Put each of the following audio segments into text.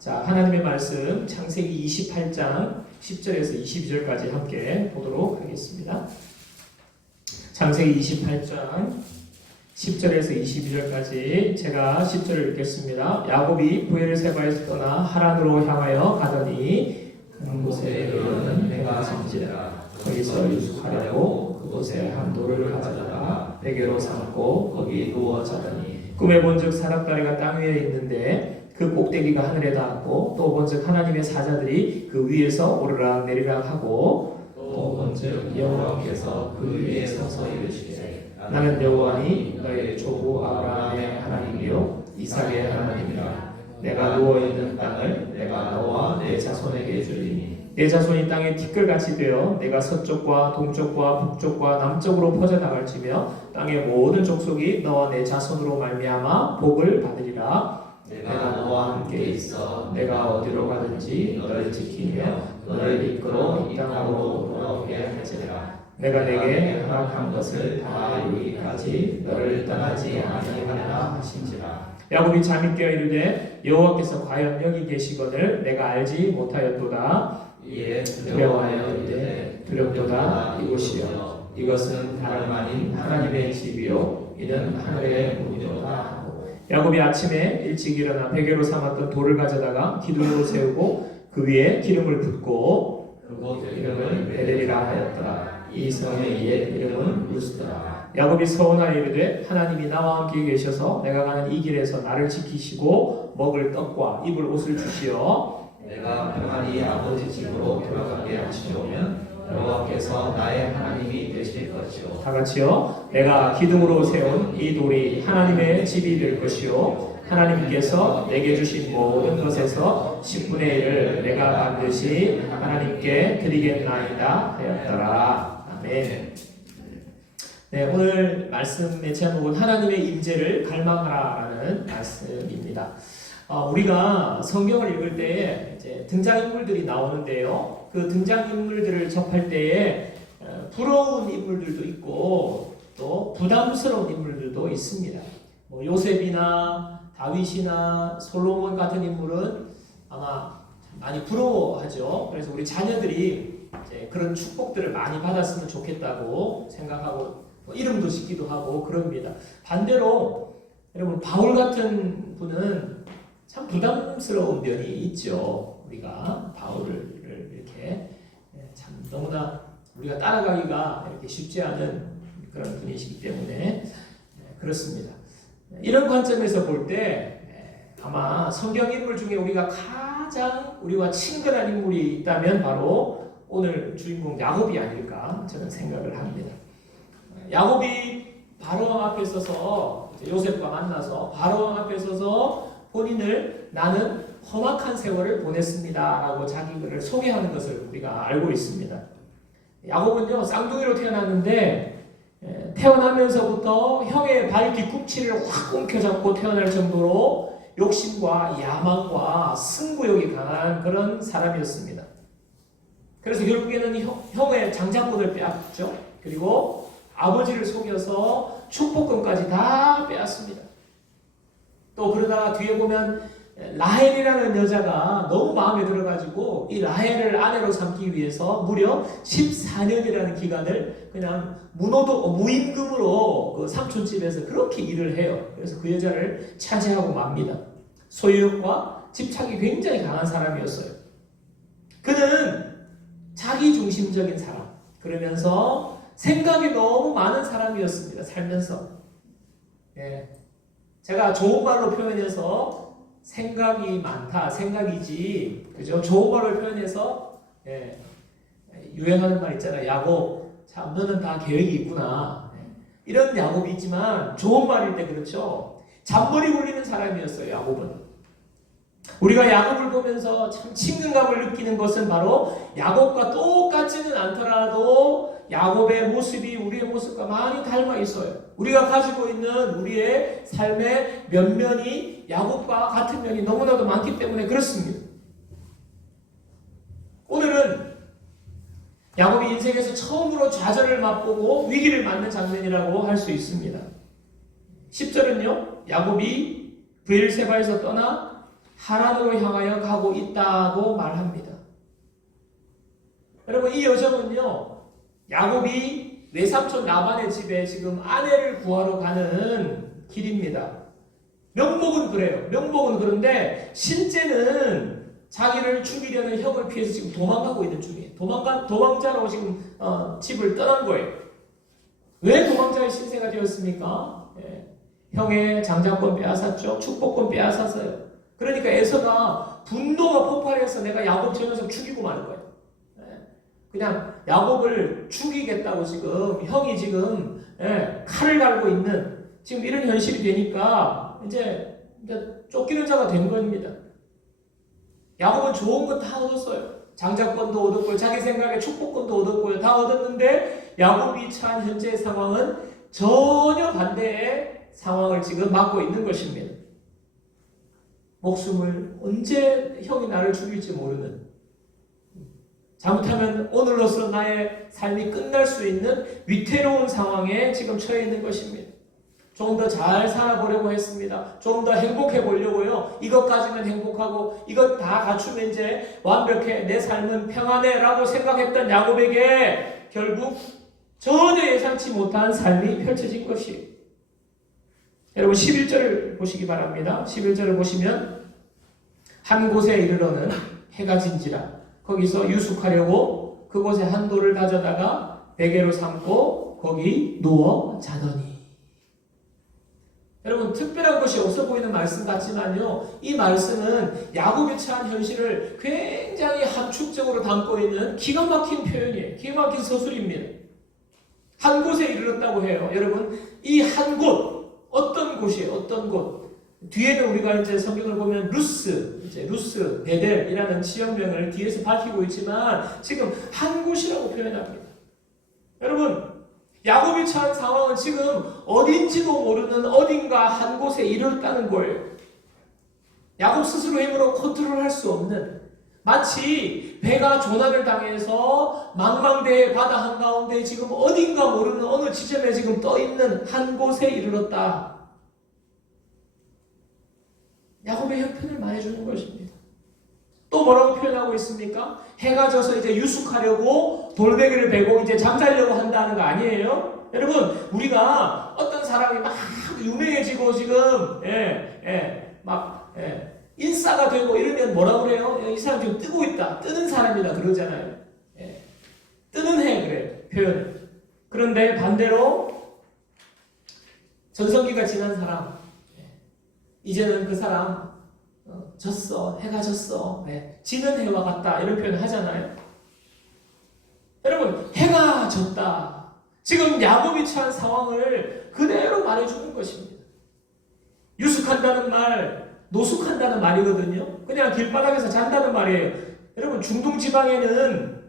자, 하나님의 말씀 창세기 28장 10절에서 22절까지 함께 보도록 하겠습니다. 창세기 28장 10절에서 22절까지 제가 10절을 읽겠습니다. 야곱이 브엘세바에서 떠나 하란으로 향하여 가더니 한 곳에 이르러는 해가 진지라. 거기서 유숙하려고 그곳에 한 돌을 가져다가 베개로 삼고 거기 누워 자더니 꿈에 본즉 사납다리가 땅 위에 있는데 그 꼭대기가 하늘에 닿았고 또 본즉 하나님의 사자들이 그 위에서 오르락 내리락 하고 또 본즉 여호와께서 그 위에 서서 이르시되 나는 여호와니 너의 조부 아브라함의 하나님이요 이삭의 하나님이라. 내가 누워있는 땅을 내가 너와 내 자손에게 주리니 내 자손이 땅에 티끌같이 되어 내가 서쪽과 동쪽과 북쪽과 남쪽으로 퍼져나갈지며 땅의 모든 족속이 너와 내 자손으로 말미암아 복을 받으리라. 내가 너와 함께 있어 내가 어디로 가든지 너를 지키며 너를 이끌어 이 땅으로 돌아오게 할지라. 내가 내게 허락한 것을 다 이루기까지 너를 떠나지 아니하리라 하신지라. 야곱이 잠이 깨어 이르되 여호와께서 과연 여기 계시거늘 내가 알지 못하였도다. 이에 두려워하여 이르되 두렵도다. 이곳이여 이것은 다름 아닌 하나님의 집이요 이는 하늘의 문이로다. 야곱이 아침에 일찍 일어나 베개로 삼았던 돌을 가져다가 기둥으로 세우고 그 위에 기름을 붓고 그곳 이름을 베델이라 하였더라. 이 성의 옛 이름은 루스더라. 야곱이 서원하여 이르되 하나님이 나와 함께 계셔서 내가 가는 이 길에서 나를 지키시고 먹을 떡과 입을 옷을 주시어 내가 평안히 아버지 집으로 돌아가게 하시오면 여호와께서 나의 하나님이 되실 것이요. 다 같이요. 내가 기둥으로 세운 이 돌이 하나님의 집이 될 것이요 하나님께서 내게 주신 모든 것에서 10분의 1을 내가 반드시 하나님께 드리겠나이다 하였더라. 아멘. 네, 오늘 말씀의 제목은 하나님의 임재를 갈망하라라는 말씀입니다. 우리가 성경을 읽을 때에 이제 등장인물들이 나오는데요. 그 등장인물들을 접할 때에 부러운 인물들도 있고 또 부담스러운 인물들도 있습니다. 뭐 요셉이나 다윗이나 솔로몬 같은 인물은 아마 많이 부러워하죠. 그래서 우리 자녀들이 이제 그런 축복들을 많이 받았으면 좋겠다고 생각하고 뭐 이름도 짓기도 하고 그럽니다. 반대로 여러분 바울 같은 분은 참 부담스러운 면이 있죠. 우리가 바울을 이렇게 참 너무나 우리가 따라가기가 이렇게 쉽지 않은 그런 분이시기 때문에 그렇습니다. 이런 관점에서 볼 때 아마 성경 인물 중에 우리가 가장 우리와 친근한 인물이 있다면 바로 오늘 주인공 야곱이 아닐까 저는 생각을 합니다. 야곱이 바로왕 앞에 서서 요셉과 만나서 바로왕 앞에 서서 본인을 나는 험악한 세월을 보냈습니다 라고 자기 글을 소개하는 것을 우리가 알고 있습니다. 야곱은요 쌍둥이로 태어났는데 태어나면서부터 형의 발 뒤꿈치를 확 움켜잡고 태어날 정도로 욕심과 야망과 승부욕이 강한 그런 사람이었습니다. 그래서 결국에는 형의 장자권을 빼앗죠. 그리고 아버지를 속여서 축복권까지 다 빼앗습니다. 또 그러다가 뒤에 보면 라헬이라는 여자가 너무 마음에 들어가지고 이 라헬을 아내로 삼기 위해서 무려 14년이라는 기간을 그냥 무임금으로 그 삼촌집에서 그렇게 일을 해요. 그래서 그 여자를 차지하고 맙니다. 소유욕과 집착이 굉장히 강한 사람이었어요. 그는 자기중심적인 사람, 그러면서 생각이 너무 많은 사람이었습니다. 살면서. 제가 좋은 말로 표현해서 생각이 많다, 생각이지, 그죠? 좋은 말로 표현해서 유행하는 말 있잖아요. 야곱, 참 너는 다 계획이 있구나. 이런 야곱이 있지만 좋은 말일 때 그렇죠. 잔머리 굴리는 사람이었어요. 야곱은. 우리가 야곱을 보면서 참 친근감을 느끼는 것은 바로 야곱과 똑같지는 않더라도 야곱의 모습이 우리의 모습과 많이 닮아 있어요. 우리가 가지고 있는 우리의 삶의 면면이 야곱과 같은 면이 너무나도 많기 때문에 그렇습니다. 오늘은 야곱이 인생에서 처음으로 좌절을 맛보고 위기를 맞는 장면이라고 할 수 있습니다. 10절은요. 야곱이 브엘세바에서 떠나 하란으로 향하여 가고 있다고 말합니다. 여러분, 이 여정은요, 야곱이 외삼촌 라반의 집에 지금 아내를 구하러 가는 길입니다. 명목은 그래요. 명목은 그런데 실제는 자기를 죽이려는 형을 피해서 지금 도망가고 있는 중이에요. 도망자로 지금 집을 떠난 거예요. 왜 도망자의 신세가 되었습니까? 형의 장자권 빼앗았죠. 축복권 빼앗았어요. 그러니까 에서가 분노가 폭발해서 내가 야곱 저 녀석 죽이고 마는 거예요. 그냥 야곱을 죽이겠다고 지금 형이 지금 칼을 갈고 있는 지금 이런 현실이 되니까 이제 쫓기는 자가 된 겁니다. 야곱은 좋은 건 다 얻었어요. 장자권도 얻었고요. 자기 생각에 축복권도 얻었고요. 다 얻었는데 야곱이 처한 현재의 상황은 전혀 반대의 상황을 지금 맞고 있는 것입니다. 목숨을 언제 형이 나를 죽일지 모르는, 잘못하면 오늘로서 나의 삶이 끝날 수 있는 위태로운 상황에 지금 처해 있는 것입니다. 조금 더 잘 살아보려고 했습니다. 좀 더 행복해 보려고요. 이것 가지면 행복하고 이것 다 갖추면 이제 완벽해, 내 삶은 평안해 라고 생각했던 야곱에게 결국 전혀 예상치 못한 삶이 펼쳐진 것이에요. 여러분 11절을 보시기 바랍니다. 11절을 보시면 한 곳에 이르러는 해가 진지라 거기서 유숙하려고 그곳에 한 돌을 가져다가 베개로 삼고 거기 누워 자더니. 여러분 특별한 것이 없어 보이는 말씀 같지만요, 이 말씀은 야곱이 처한 현실을 굉장히 함축적으로 담고 있는 기가 막힌 표현이에요. 기가 막힌 서술입니다. 한 곳에 이르렀다고 해요. 여러분 이 한 곳, 어떤 곳이에요? 어떤 곳? 뒤에는 우리가 이제 성경을 보면 루스, 베델이라는 지역명을 뒤에서 밝히고 있지만 지금 한 곳이라고 표현합니다. 여러분 야곱이 처한 상황은 지금 어딘지도 모르는 어딘가 한 곳에 이르렀다는 거예요. 야곱 스스로 힘으로 컨트롤할 수 없는, 마치 배가 조난을 당해서 망망대해 바다 한가운데 지금 어딘가 모르는 어느 지점에 지금 떠있는 한 곳에 이르렀다. 야곱의 형편을 말해주는 것입니다. 또 뭐라고 표현하고 있습니까? 해가 져서 이제 유숙하려고 돌베개를 베고 이제 잠자려고 한다는 거 아니에요? 여러분 우리가 어떤 사람이 막 유명해지고 지금 인싸가 되고 이러면 뭐라고 그래요? 이 사람 지금 뜨고 있다, 뜨는 사람이다 그러잖아요. 뜨는 해 그래요, 표현. 그런데 반대로 전성기가 지난 사람, 이제는 그 사람 졌어, 해가 졌어, 지는 해와 같다 이런 표현을 하잖아요. 여러분 해가 졌다, 지금 야곱이 처한 상황을 그대로 말해주는 것입니다. 유숙한다는 말, 노숙한다는 말이거든요. 그냥 길바닥에서 잔다는 말이에요. 여러분 중동 지방에는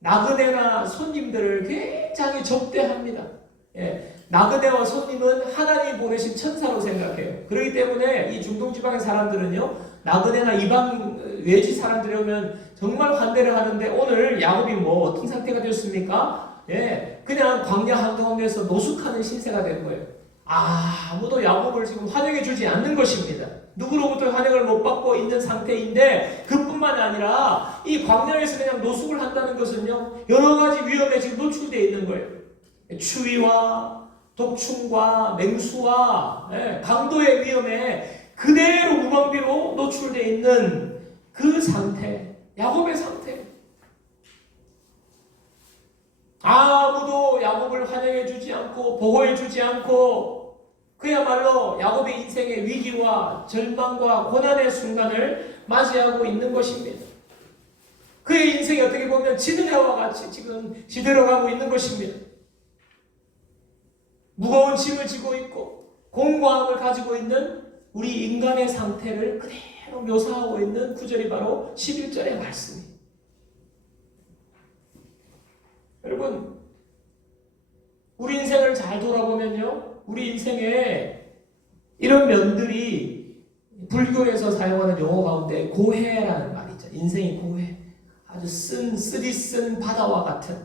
나그네나 손님들을 굉장히 접대합니다. 나그네와 손님은 하나님 보내신 천사로 생각해요. 그렇기 때문에 이 중동 지방의 사람들은요, 나그네나 이방 외지 사람들이 오면 정말 환대를 하는데, 오늘 야곱이 어떤 상태가 되었습니까? 그냥 광야 한가운데서 노숙하는 신세가 된 거예요. 아무도 야곱을 지금 환영해 주지 않는 것입니다. 누구로부터 환영을 못 받고 있는 상태인데, 그뿐만 아니라 이 광야에서 그냥 노숙을 한다는 것은요, 여러 가지 위험에 지금 노출되어 있는 거예요. 추위와 독충과 맹수와 강도의 위험에 그대로 무방비로 노출되어 있는 그 상태, 야곱의 상태. 아무도 야곱을 환영해 주지 않고 보호해 주지 않고, 그야말로 야곱의 인생의 위기와 절망과 고난의 순간을 맞이하고 있는 것입니다. 그의 인생이 어떻게 보면 지는 해와 같이 지금 시들어가고 있는 것입니다. 무거운 짐을 지고 있고 공고함을 가지고 있는 우리 인간의 상태를 그대로 묘사하고 있는 구절이 바로 11절의 말씀입니다. 여러분 우리 인생을 잘 돌아보면요, 우리 인생에 이런 면들이 불교에서 사용하는 용어 가운데 고해라는 말이 있죠. 인생이 고해, 아주 쓰디쓴 바다와 같은,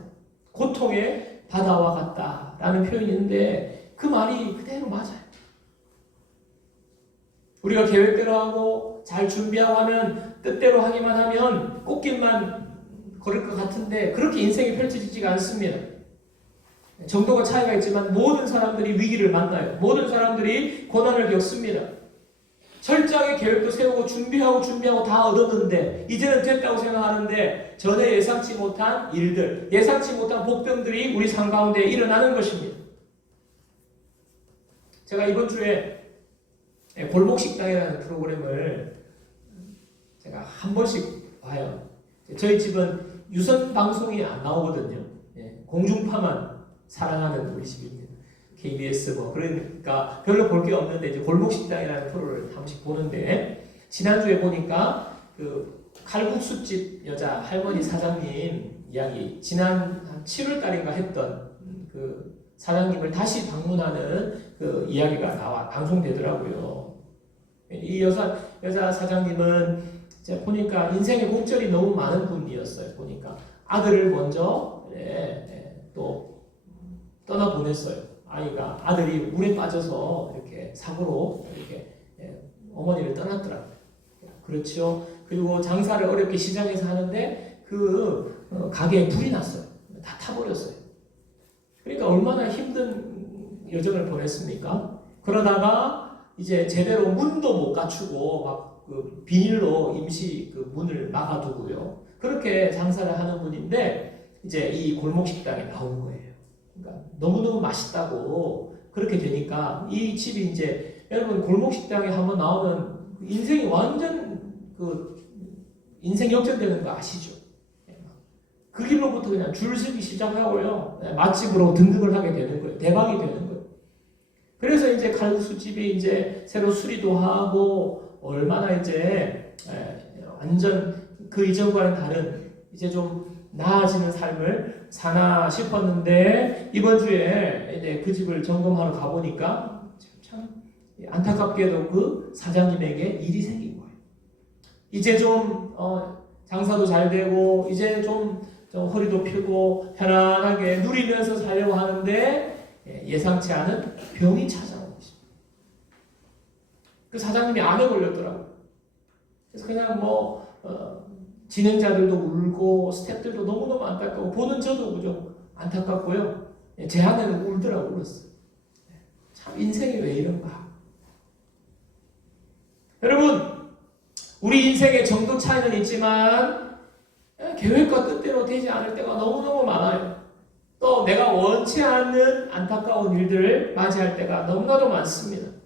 고통의 바다와 같다라는 표현이 있는데 그 말이 그대로 맞아요. 우리가 계획대로 하고 잘 준비하고 하면 뜻대로 하기만 하면 꽃길만 걸을 것 같은데 그렇게 인생이 펼쳐지지가 않습니다. 정도가 차이가 있지만 모든 사람들이 위기를 만나요. 모든 사람들이 고난을 겪습니다. 철저하게 계획도 세우고 준비하고 다 얻었는데 이제는 됐다고 생각하는데 전에 예상치 못한 일들, 예상치 못한 복병들이 우리 삶 가운데 일어나는 것입니다. 제가 이번 주에 골목식당이라는 프로그램을 제가 한 번씩 봐요. 저희 집은 유선 방송이 안 나오거든요. 공중파만 사랑하는 우리 집입니다. KBS 그러니까 별로 볼 게 없는데 이제 골목식당이라는 프로를 한 번씩 보는데 지난주에 보니까 그 칼국수집 여자 할머니 사장님 이야기 지난 7월 달인가 했던 그 사장님을 다시 방문하는 그 이야기가 방송되더라고요. 이 여자 사장님은 제가 보니까 인생의 곡절이 너무 많은 분이었어요. 보니까 아들을 먼저 또 떠나보냈어요. 아들이 물에 빠져서 이렇게 사고로 이렇게 어머니를 떠났더라고요. 그렇죠. 그리고 장사를 어렵게 시장에서 하는데 그 가게에 불이 났어요. 다 타버렸어요. 그러니까 얼마나 힘든 여정을 보냈습니까? 그러다가 이제 제대로 문도 못 갖추고 막 그 비닐로 임시 그 문을 막아두고요. 그렇게 장사를 하는 분인데 이제 이 골목식당에 나온 거예요. 그러니까 너무너무 맛있다고 그렇게 되니까 이 집이 이제 여러분 골목식당에 한번 나오면 인생이 완전 그 인생 역전되는 거 아시죠? 그 길로부터 그냥 줄 서기 시작하고요. 맛집으로 등극을 하게 되는 거예요. 대박이 되는 거예요. 그래서 이제 칼국수집이 이제 새로 수리도 하고 얼마나 이제 완전 그 이전과는 다른 이제 좀 나아지는 삶을 사나 싶었는데 이번 주에 이제 그 집을 점검하러 가보니까 참 안타깝게도 그 사장님에게 일이 생긴 거예요. 이제 좀 장사도 잘 되고 이제 좀 허리도 펴고 편안하게 누리면서 살려고 하는데 예상치 않은 병이 찾아온 것입니다. 그 사장님이 암에 걸렸더라고요. 그래서 그냥 진행자들도 울고 스태프들도 너무너무 안타깝고 보는 저도 그죠 안타깝고요. 제 아내는 울었어요. 참 인생이 왜 이런가. 여러분 우리 인생의 정도 차이는 있지만 계획과 뜻대로 되지 않을 때가 너무너무 많아요. 또 내가 원치 않는 안타까운 일들을 맞이할 때가 너무나도 많습니다.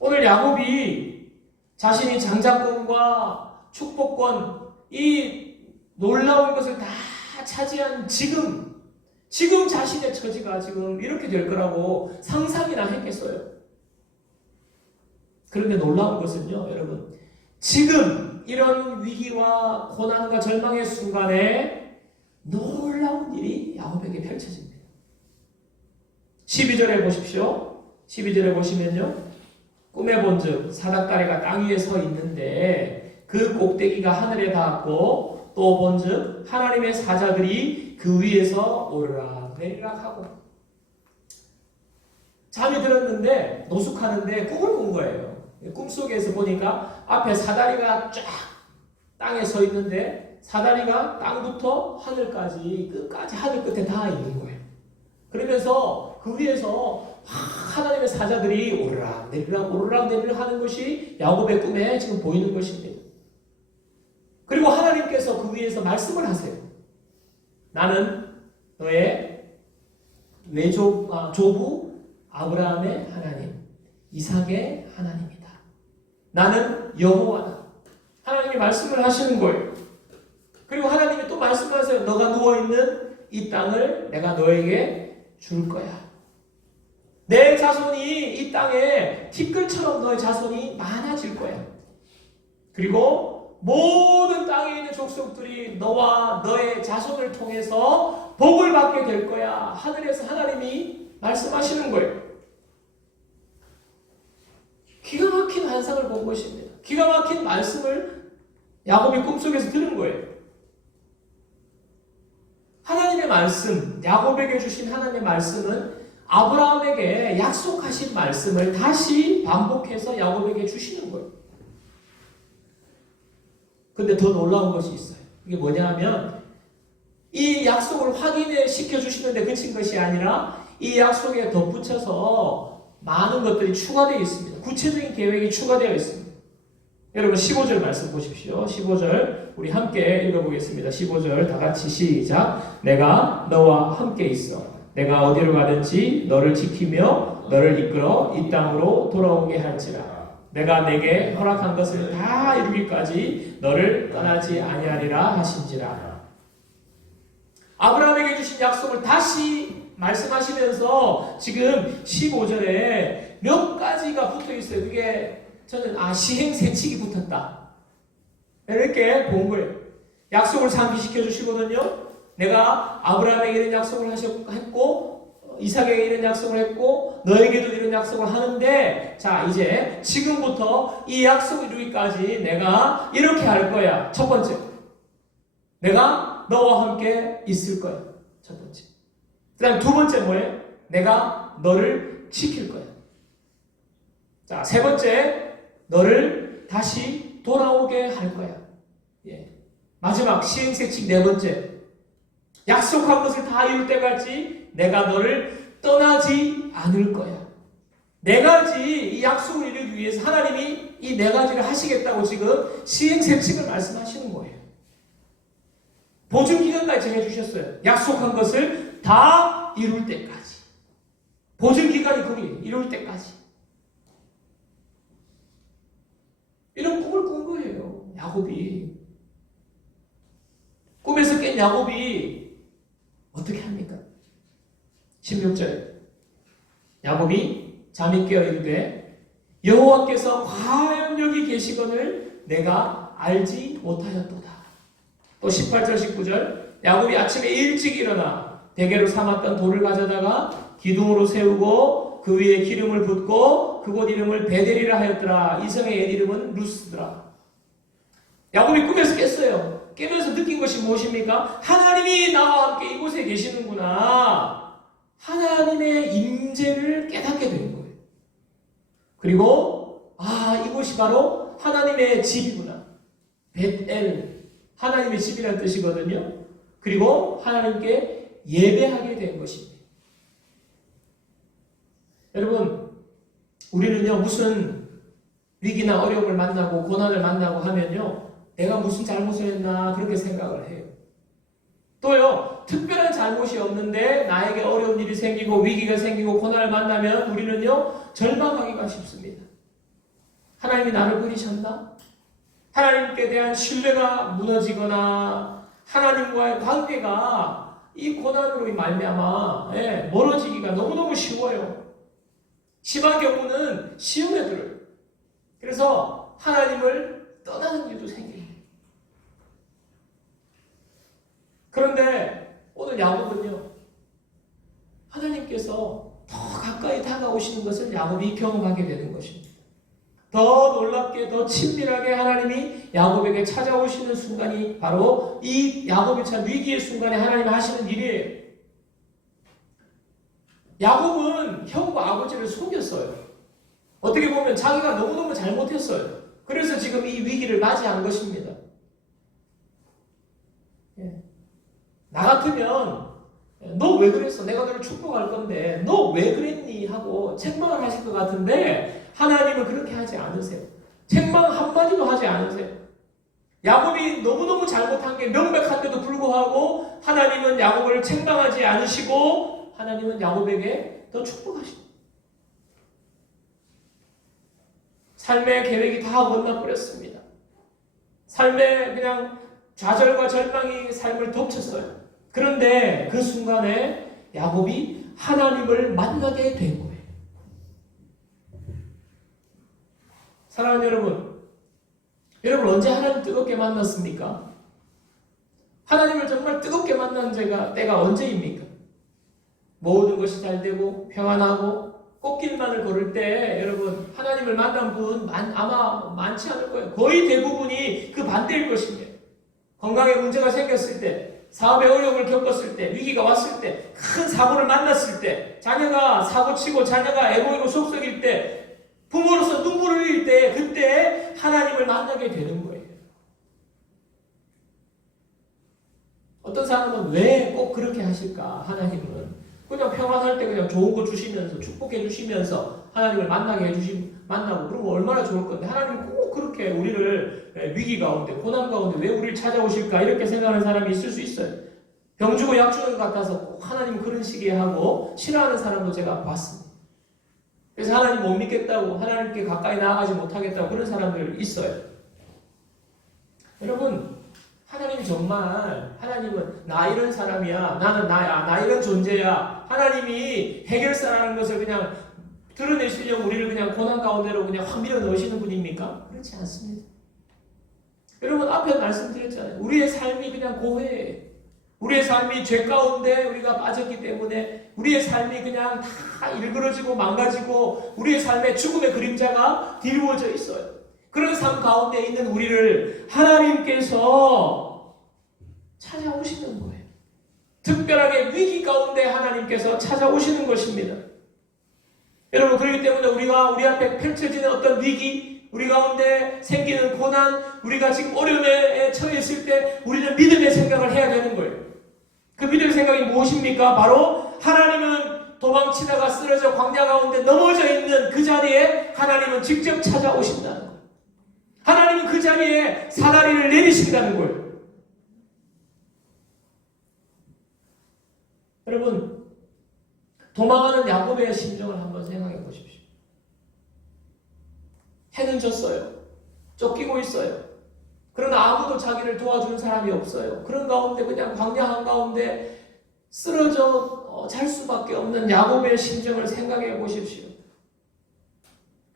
오늘 야곱이 자신이 장자권과 축복권 이 놀라운 것을 다 차지한 지금 자신의 처지가 지금 이렇게 될 거라고 상상이나 했겠어요. 그런데 놀라운 것은요, 여러분, 지금 이런 위기와 고난과 절망의 순간에 놀라운 일이 야곱에게 펼쳐집니다. 12절에 보십시오. 12절에 보시면요. 꿈에 본즉 사닥다리가 땅 위에 서 있는데 그 꼭대기가 하늘에 닿았고 또 본즉 하나님의 사자들이 그 위에서 오르락내리락 하고 잠이 들었는데 노숙하는데 꿈을 꾼 거예요. 꿈속에서 보니까 앞에 사다리가 쫙 땅에 서 있는데 사다리가 땅부터 하늘까지 끝까지 하늘 끝에 다 있는 거예요. 그러면서 그 위에서 하나님의 사자들이 오르락내리락 하는 것이 야곱의 꿈에 지금 보이는 것입니다. 그리고 하나님께서 그 위에서 말씀을 하세요. 나는 너의 조부 아브라함의 하나님, 이삭의 하나님이다. 나는 여호와다. 하나님이 말씀을 하시는 거예요. 그리고 하나님이 또 말씀하세요. 너가 누워있는 이 땅을 내가 너에게 줄 거야. 내 자손이 이 땅에 티끌처럼 너의 자손이 많아질 거야. 그리고 모든 땅에 있는 족속들이 너와 너의 자손을 통해서 복을 받게 될 거야. 하늘에서 하나님이 말씀하시는 거예요. 기가 막힌 환상을 본 것입니다. 기가 막힌 말씀을 야곱이 꿈속에서 들은 거예요. 하나님의 말씀, 야곱에게 주신 하나님의 말씀은 아브라함에게 약속하신 말씀을 다시 반복해서 야곱에게 주시는 거예요. 근데 더 놀라운 것이 있어요. 이게 뭐냐 하면 이 약속을 확인시켜 주시는데 그친 것이 아니라 이 약속에 덧붙여서 많은 것들이 추가되어 있습니다. 구체적인 계획이 추가되어 있습니다. 여러분 15절 말씀 보십시오. 15절 우리 함께 읽어보겠습니다. 15절 다 같이 시작. 내가 너와 함께 있어. 내가 어디로 가든지 너를 지키며 너를 이끌어 이 땅으로 돌아오게 할지라. 내가 내게 허락한 것을 다 이루기까지 너를 떠나지 아니하리라 하신지라. 아브라함에게 주신 약속을 다시 말씀하시면서 지금 15절에 몇 가지가 붙어 있어요. 그게 저는 시행세칙이 붙었다 이렇게 본 거예요. 약속을 상기시켜 주시거든요. 내가 아브라함에게 이런 약속을 했고 이삭에게 이런 약속을 했고 너에게도 이런 약속을 하는데 자 이제 지금부터 이 약속을 이루기까지 내가 이렇게 할 거야. 첫 번째, 내가 너와 함께 있을 거야. 첫 번째. 그 다음 두 번째 뭐예요? 내가 너를 지킬 거야. 자, 세 번째, 너를 다시 돌아오게 할 거야. 예. 마지막 시행세칙 네 번째, 약속한 것을 다 이룰 때까지 내가 너를 떠나지 않을 거야. 네 가지 이 약속을 이루기 위해서 하나님이 이 네 가지를 하시겠다고 지금 시행세칙을 말씀하시는 거예요. 보증기간까지 정해주셨어요. 약속한 것을 다 이룰 때까지. 보증기간이 거기 이룰 때까지. 이런 꿈을 꾼 거예요. 야곱이. 꿈에서 깬 야곱이 어떻게 합니까? 16절 야곱이 잠이 깨어 이르되 여호와께서 과연 여기 계시거늘 내가 알지 못하였도다. 또 18절 19절 야곱이 아침에 일찍 일어나 대게로 삼았던 돌을 가져다가 기둥으로 세우고 그 위에 기름을 붓고 그곳 이름을 베델이라 하였더라. 이성의 옛 이름은 루스더라. 야곱이 꿈에서 깼어요. 깨면서 느낀 것이 무엇입니까? 하나님이 나와 함께 이곳에 계시는구나. 하나님의 임재를 깨닫게 된 거예요. 그리고 이곳이 바로 하나님의 집이구나. 벳엘, 하나님의 집이라는 뜻이거든요. 그리고 하나님께 예배하게 된 것입니다. 여러분, 우리는요 무슨 위기나 어려움을 만나고 고난을 만나고 하면요 내가 무슨 잘못을 했나 그렇게 생각을 해요. 또요 특별한 잘못이 없는데 나에게 어려운 일이 생기고 위기가 생기고 고난을 만나면 우리는요 절망하기가 쉽습니다. 하나님이 나를 버리셨나? 하나님께 대한 신뢰가 무너지거나 하나님과의 관계가 이 고난으로 말미암아 멀어지기가 너무너무 쉬워요. 심한 경우는 시험에 들어요. 그래서 하나님을 떠나는 일도 생깁니다. 그런데 오늘 야곱은요 하나님께서 더 가까이 다가오시는 것을 야곱이 경험하게 되는 것입니다. 더 놀랍게 더 친밀하게 하나님이 야곱에게 찾아오시는 순간이 바로 이 야곱이 처한 위기의 순간에 하나님이 하시는 일이에요. 야곱은 형과 아버지를 속였어요. 어떻게 보면 자기가 너무너무 잘못했어요. 그래서 지금 이 위기를 맞이한 것입니다. 나 같으면 너 왜 그랬어? 내가 너를 축복할 건데 너 왜 그랬니? 하고 책망을 하실 것 같은데 하나님은 그렇게 하지 않으세요. 책망 한마디도 하지 않으세요. 야곱이 너무너무 잘못한 게 명백한데도 불구하고 하나님은 야곱을 책망하지 않으시고 하나님은 야곱에게 더 축복하십니다. 삶의 계획이 다 원나버렸습니다. 삶에 그냥 좌절과 절망이 삶을 덮쳤어요. 그런데 그 순간에 야곱이 하나님을 만나게 된 거예요. 사랑하는 여러분 언제 하나님 뜨겁게 만났습니까? 하나님을 정말 뜨겁게 만난 때가 언제입니까? 모든 것이 잘 되고 평안하고 꽃길만을 걸을 때 여러분 하나님을 만난 분 아마 많지 않을 거예요. 거의 대부분이 그 반대일 것입니다. 건강에 문제가 생겼을 때 사업의 어려움을 겪었을 때, 위기가 왔을 때, 큰 사고를 만났을 때, 자녀가 사고치고 자녀가 애고이고 속썩일 때, 부모로서 눈물을 흘릴 때, 그때 하나님을 만나게 되는 거예요. 어떤 사람은 왜 꼭 그렇게 하실까? 하나님은 그냥 평안할 때 그냥 좋은 거 주시면서 축복해 주시면서 하나님을 만나게 만나고 그러면 얼마나 좋을 건데, 하나님 꼭 그렇게 우리를 위기 가운데 고난 가운데 왜 우리를 찾아오실까 이렇게 생각하는 사람이 있을 수 있어요. 병 주고 약 주는 것 같아서 꼭 하나님 그런 식의 하고 싫어하는 사람도 제가 봤습니다. 그래서 하나님 못 믿겠다고, 하나님께 가까이 나아가지 못하겠다고 그런 사람들 있어요. 여러분, 하나님 정말, 하나님은 나 이런 사람이야, 나는 나야, 나 이런 존재야, 하나님이 해결사라는 것을 그냥 드러내시려고 우리를 그냥 고난 가운데로 그냥 확 밀어 넣으시는 분입니까? 그렇지 않습니다. 여러분, 앞에 말씀드렸잖아요. 우리의 삶이 그냥 고해예요. 우리의 삶이 죄 가운데 우리가 빠졌기 때문에 우리의 삶이 그냥 다 일그러지고 망가지고 우리의 삶에 죽음의 그림자가 드리워져 있어요. 그런 삶 가운데 있는 우리를 하나님께서 찾아오시는 거예요. 특별하게 위기 가운데 하나님께서 찾아오시는 것입니다. 여러분, 그렇기 때문에 우리가 우리 앞에 펼쳐지는 어떤 위기, 우리 가운데 생기는 고난, 우리가 지금 어려움에 처해 있을 때 우리는 믿음의 생각을 해야 되는 거예요. 그 믿음의 생각이 무엇입니까? 바로 하나님은 도망치다가 쓰러져 광야 가운데 넘어져 있는 그 자리에 하나님은 직접 찾아오신다는 거예요. 하나님은 그 자리에 사다리를 내리신다는 거예요. 여러분, 도망하는 야곱의 심정을 한번 생각해 보십시오. 해는 졌어요. 쫓기고 있어요. 그러나 아무도 자기를 도와주는 사람이 없어요. 그런 가운데 그냥 광야 한가운데 쓰러져 잘 수밖에 없는 야곱의 심정을 생각해 보십시오.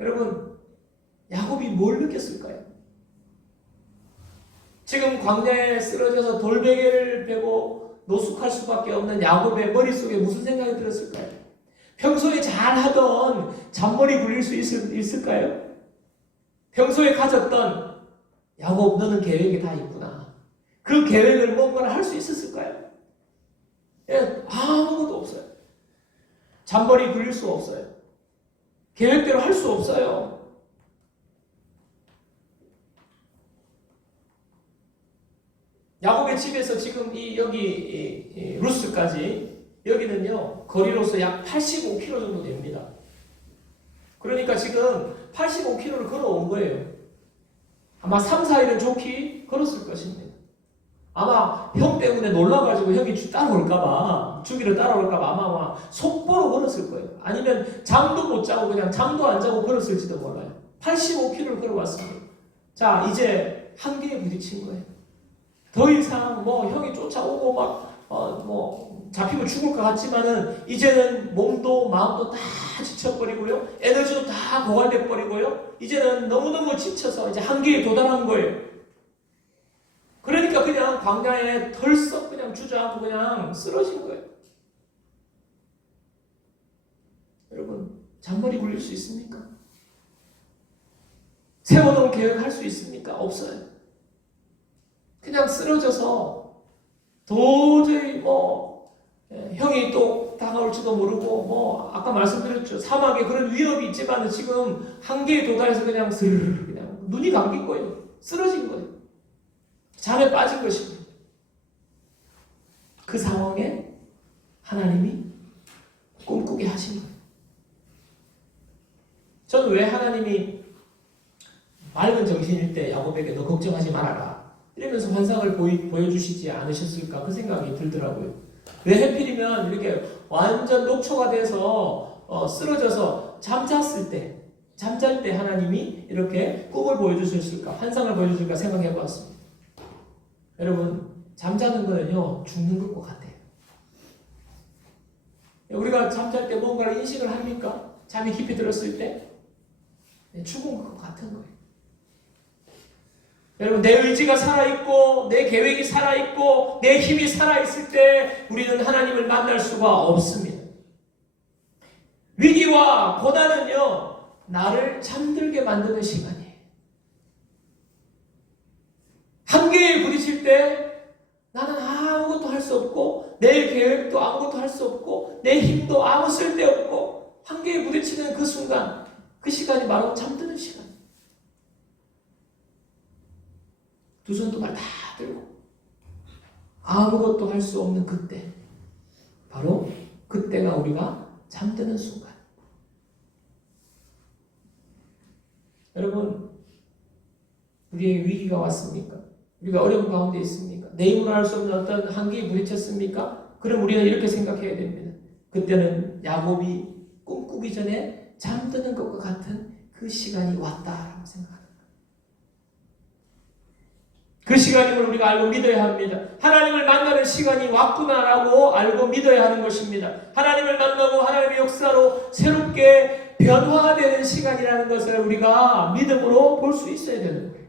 여러분, 야곱이 뭘 느꼈을까요? 지금 광야에 쓰러져서 돌베개를 베고 노숙할 수밖에 없는 야곱의 머릿속에 무슨 생각이 들었을까요? 평소에 잘하던 잔머리 굴릴 수 있을까요? 평소에 가졌던 야곱, 너는 계획이 다 있구나. 그 계획을 뭔가를 할 수 있었을까요? 예, 아무것도 없어요. 잔머리 굴릴 수 없어요. 계획대로 할 수 없어요. 야곱의 집에서 지금 여기 루스까지, 여기는요 거리로서 약 85km 정도 됩니다. 그러니까 지금 85km를 걸어온 거예요. 아마 3, 4일은 좋게 걸었을 것입니다. 아마 형 때문에 놀라가지고 형이 따라올까봐, 주기를 따라올까봐 아마 속보로 걸었을 거예요. 아니면 잠도 못 자고 그냥 잠도 안 자고 걸었을지도 몰라요. 85km를 걸어왔습니다. 자, 이제 한계에 부딪힌 거예요. 더 이상 형이 쫓아오고 잡히면 죽을 것 같지만은 이제는 몸도 마음도 다 지쳐버리고요. 에너지도 다 고갈돼 버리고요. 이제는 너무너무 지쳐서 이제 한계에 도달한 거예요. 그러니까 그냥 광야에 덜썩 그냥 주저앉고 그냥 쓰러진 거예요. 여러분, 잔머리 굴릴 수 있습니까? 세워놓은 계획할 수 있습니까? 없어요. 그냥 쓰러져서 도저히 형이 또 다가올지도 모르고 아까 말씀드렸죠. 사막에 그런 위협이 있지만 지금 한계에 도달해서 그냥 그냥 눈이 감긴 거예요. 쓰러진 거예요. 잠에 빠진 것입니다. 그 상황에 하나님이 꿈꾸게 하신 거예요. 저는 왜 하나님이 맑은 정신일 때 야곱에게 너 걱정하지 말아라 이러면서 환상을 보여주시지 않으셨을까 그 생각이 들더라고요. 왜 하필이면 이렇게 완전 녹초가 돼서 쓰러져서 잠잘 때 하나님이 이렇게 꿈을 보여주셨을까, 환상을 보여주실까 생각해 보았습니다. 여러분, 잠자는 거는요 죽는 것 같아요. 우리가 잠잘 때 뭔가를 인식을 합니까? 잠이 깊이 들었을 때 죽은 것 같은 거예요. 여러분, 내 의지가 살아있고 내 계획이 살아있고 내 힘이 살아있을 때 우리는 하나님을 만날 수가 없습니다. 위기와 고난은요 나를 잠들게 만드는 시간이에요. 한계에 부딪힐 때 나는 아무것도 할 수 없고 내 계획도 아무것도 할 수 없고 내 힘도 아무 쓸데없고 한계에 부딪히는 그 순간, 그 시간이 바로 잠드는 시간. 두 손 두 발 다 들고 아무것도 할 수 없는 그때, 바로 그때가 우리가 잠드는 순간. 여러분, 우리에게 위기가 왔습니까? 우리가 어려운 가운데 있습니까? 내 힘으로 할 수 없는 어떤 한계에 부딪혔습니까? 그럼 우리는 이렇게 생각해야 됩니다. 그때는 야곱이 꿈꾸기 전에 잠드는 것과 같은 그 시간이 왔다라고 생각합니다. 그 시간임을 우리가 알고 믿어야 합니다. 하나님을 만나는 시간이 왔구나라고 알고 믿어야 하는 것입니다. 하나님을 만나고 하나님의 역사로 새롭게 변화되는 시간이라는 것을 우리가 믿음으로 볼 수 있어야 되는 거예요.